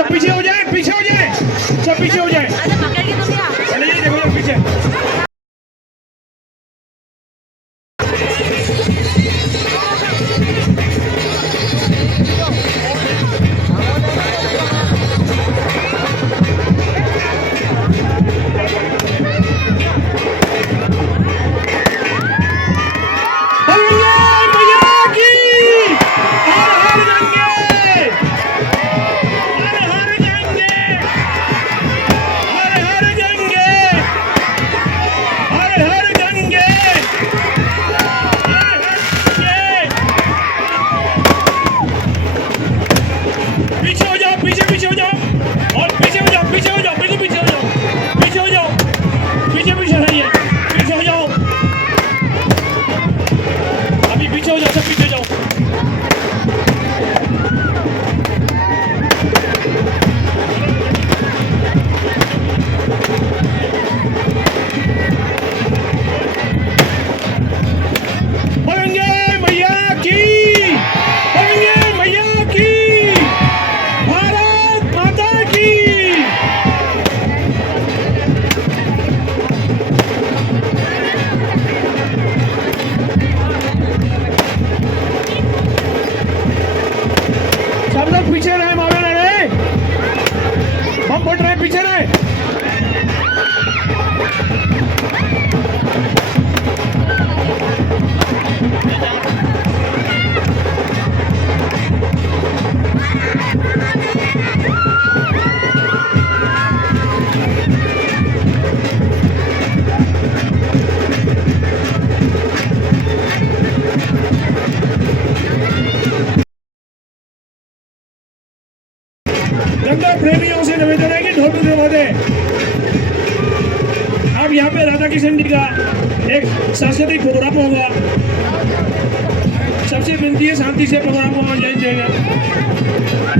सब पीछे हो जाए, पीछे हो जाए, सब पीछे हो जाए। अरे ये देखो ये पीछे। पीछे हो जाओ, पीछे पीछे हो जाओ और पीछे हो जाओ, पीछे हो जाओ, बिल्कुल पीछे हो जाओ, पीछे हो जाओ, पीछे पीछे रहिए, पीछे हो जाओ, अभी पीछे हो जाओ, सब पीछे हो जाओ। पीछे रहे, मावे रहे, हम फट रहे, पीछे रहे। गंगा प्रेमियों से निवेदन है कि ढोल बजवा दे। अब यहाँ पे राधा किशन जी का एक सांस्कृतिक प्रोग्राम होगा। सबसे विनती है शांति से प्रोग्राम को जाएगा।